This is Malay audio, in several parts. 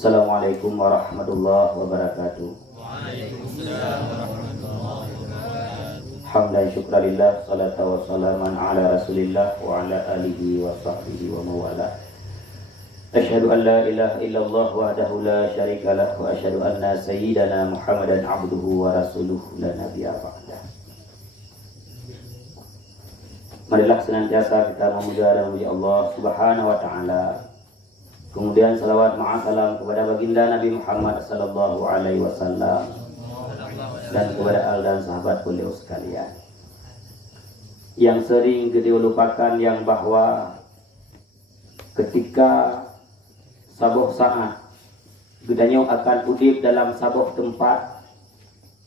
Assalamualaikum warahmatullahi wabarakatuh. Waalaikumsalam warahmatullahi wabarakatuh. Hamdan syukralillah, salatu wassalaman ala rasulillah wa ala alihi wa sahbihi wa mawala. Asyhadu an la ilaha illallah wahdahu la syarika lah wa asyhadu anna sayyidana Muhammadan abduhu wa rasuluhu la nabiyya ba'dah. Marilah senantiasa kita memuja dan memuji Allah Subhanahu wa taala. Kemudian salawat ma'as salam kepada baginda Nabi Muhammad sallallahu alaihi wasallam dan kepada al dan sahabat beliau sekalian. Yang sering kita lupakan yang bahwa ketika sabuh saat gedanyo akan udip dalam sabuh tempat,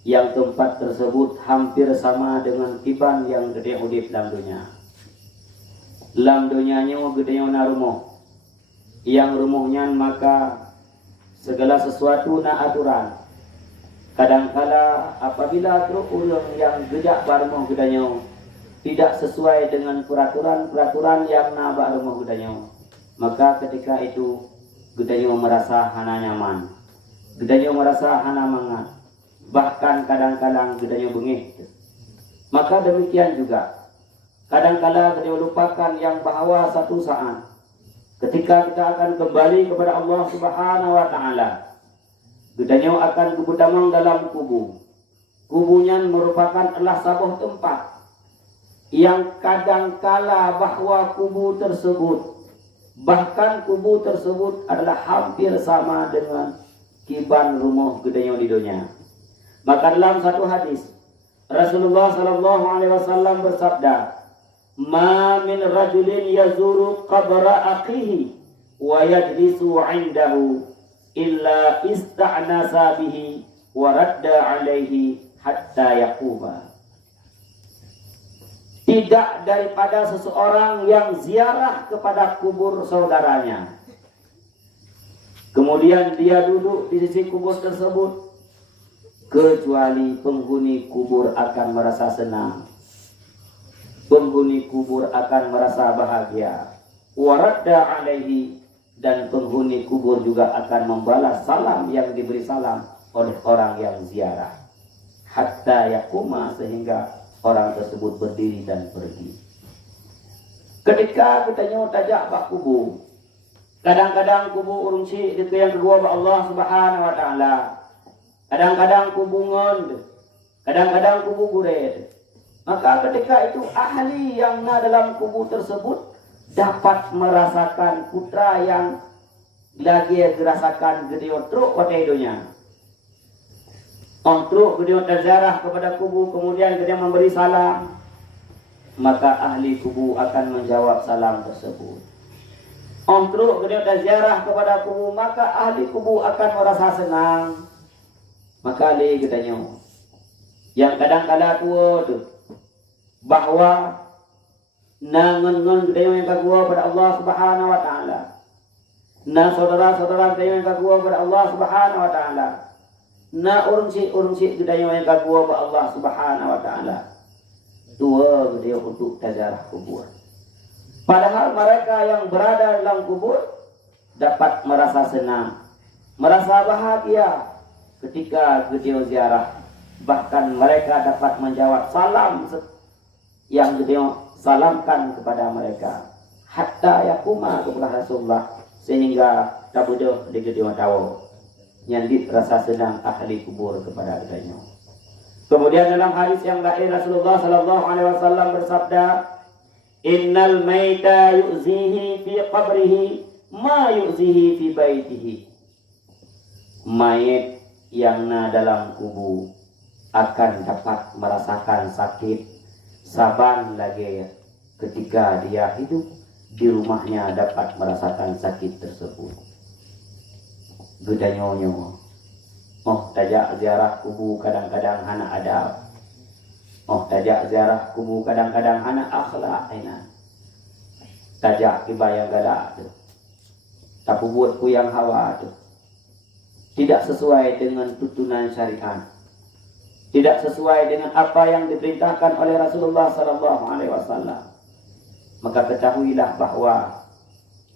yang tempat tersebut hampir sama dengan kiban yang gede udip dalam dunia. Dalam dunianya gedanyo narumoh, yang rumuhnya maka segala sesuatu na aturan. Kadangkala apabila truk ulung yang gejak barmoh gedanyo tidak sesuai dengan peraturan yang na barmoh gedanyo, maka ketika itu gedanyo merasa hana nyaman, gedanyo merasa hana mangat, bahkan kadang-kadang gedanyo bengih. Maka demikian juga kadang-kala gedanyo lupakan yang bahwa satu saat ketika kita akan kembali kepada Allah Subhanahu wa taala, gedanyo akan kubudamang dalam kubu. Kubunya merupakan adalah sebuah tempat yang kadangkala bahwa kubu tersebut, bahkan kubu tersebut adalah hampir sama dengan kiban rumah gedanyo di dunia. Maka dalam satu hadis Rasulullah sallallahu alaihi wasallam bersabda, "Ma min rajulin yazuru qabra akhihi wa yajlisu 'indahu illa ista'nasa bihi wa radda 'alaihi hatta yaquma." Tidak daripada seseorang yang ziarah kepada kubur saudaranya, kemudian dia duduk di sisi kubur tersebut, kecuali penghuni kubur akan merasa senang, penghuni kubur akan merasa bahagia, waradda alaihi, dan penghuni kubur juga akan membalas salam yang diberi salam oleh orang yang ziarah, hatta yakuma, sehingga orang tersebut berdiri dan pergi. Ketika kita tajak bak kubu, kadang-kadang kubu urungsi itu yang kedua ba Allah Subhanahu wa taala, kadang-kadang kubu ngond, kadang-kadang kubu gured. Maka ketika itu ahli yang na dalam kubu tersebut dapat merasakan putra yang lagi dirasakan gedeon truk pada hidupnya. Truk gedeon terziarah kepada kubu, kemudian gedeon memberi salam, maka ahli kubu akan menjawab salam tersebut. Truk gedeon terziarah kepada kubu, maka ahli kubu akan merasa senang. Maka ahli gedeon yang kadang-kala tua tu bahwa nangan gedayo yang kagua pada Allah Subhanahu wa taala, na saudara-saudara gedayo yang kagua pada Allah Subhanahu wa taala, na urungsi gedayo yang kagua pada Allah Subhanahu wa taala, tua gedayo untuk tajarah kubur. Padahal mereka yang berada dalam kubur dapat merasa senang, merasa bahagia ketika gedayo ziarah. Bahkan mereka dapat menjawab salam yang gedeon salamkan kepada mereka, hatta yakuma kepada Rasulullah, sehingga tabudoh di gedeon tahu nyandit rasa senang ahli kubur kepada gedeon. Kemudian dalam hadis yang lain Rasulullah sallallahu alaihi wasallam bersabda, "Innal maita yu'zihi fi qabrihi ma yu'zihi fi baitihi." Mayit yang na dalam kubu akan dapat merasakan sakit saban lagi ketika dia hidup di rumahnya dapat merasakan sakit tersebut. Gedanyonyo, tajak ziarah kubu kadang-kadang hana adab, tajak ziarah kubu kadang-kadang hana akhlak, tajak ibayang galak tu, tapi buatku yang hawa tu, tidak sesuai dengan tuntunan syariat, tidak sesuai dengan apa yang diperintahkan oleh Rasulullah sallallahu alaihi wasallam. Maka ketahuilah bahwa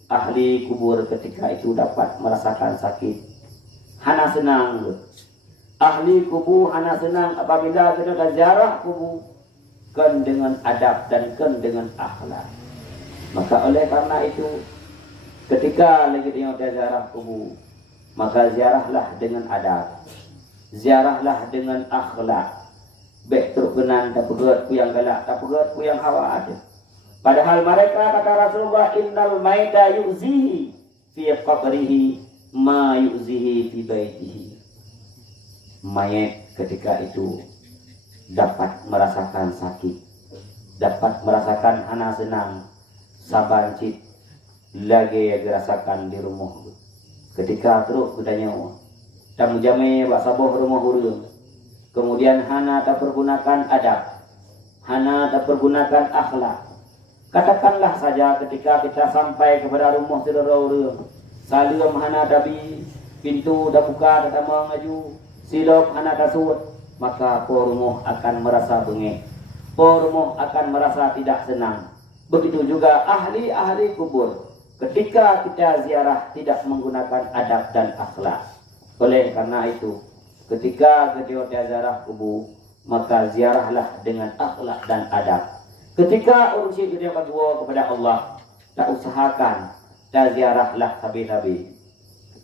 ahli kubur ketika itu dapat merasakan sakit. Hana senang. Ahli kubur hana senang apabila kita ziarah kubur kan dengan adab dan kan dengan akhlak. Maka oleh karena itu ketika lagi dia ziarah kubur, maka ziarahlah dengan adab. Ziarahlah dengan akhlak. Baik terkenan tak pegat ku yang galak, tak pegat ku yang hawa ada. Padahal mereka kata Rasulullah, innal maita yu'zihi fi qabrihi ma yu'zihi fi baitihi. Mayat ketika itu dapat merasakan sakit, dapat merasakan hana senang, sabancit lagi yang dirasakan di rumah. Ketika teruk kudanya tamu jame basaboh rumah urang. Kemudian hana tak pergunakan adab, hana tak pergunakan akhlak. Katakanlah saja ketika kita sampai kepada rumah saudara orang, salam hana dabi, pintu dah buka, dah mengaju, silap hana tasut, maka rumah akan merasa bengek, rumah akan merasa tidak senang. Begitu juga ahli-ahli kubur, ketika kita ziarah tidak menggunakan adab dan akhlak. Oleh karena itu, ketika kita ziarah kubur, maka ziarahlah dengan akhlak dan adab. Ketika urusi dunia kedua kepada Allah, tak usahakan, tak ziarahlah tabi-tabi.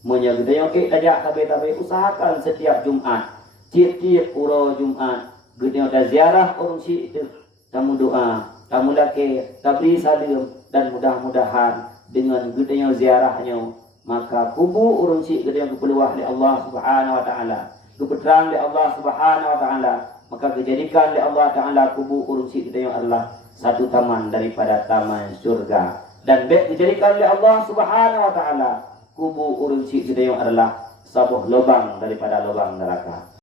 Menyegedaya tajak tabi-tabi, usahakan setiap Jumat, tiap-tiap uro Jumat, gedenya tak ziarah urusi itu, tamu doa, tamu laki, tabri salim, dan mudah-mudahan dengan gedenya ziarahnya, maka kubur urusi gedenya kepeluah oleh Allah Subhanahu Wa Taala, kepeterang oleh Allah Subhanahu Wa Taala, maka dijadikan oleh Allah Taala kubur urusi gedenya Allah satu taman daripada taman surga, dan dijadikan oleh Allah Subhanahu Wa Taala kubur urunci kita yang adalah sebuah lubang daripada lubang neraka.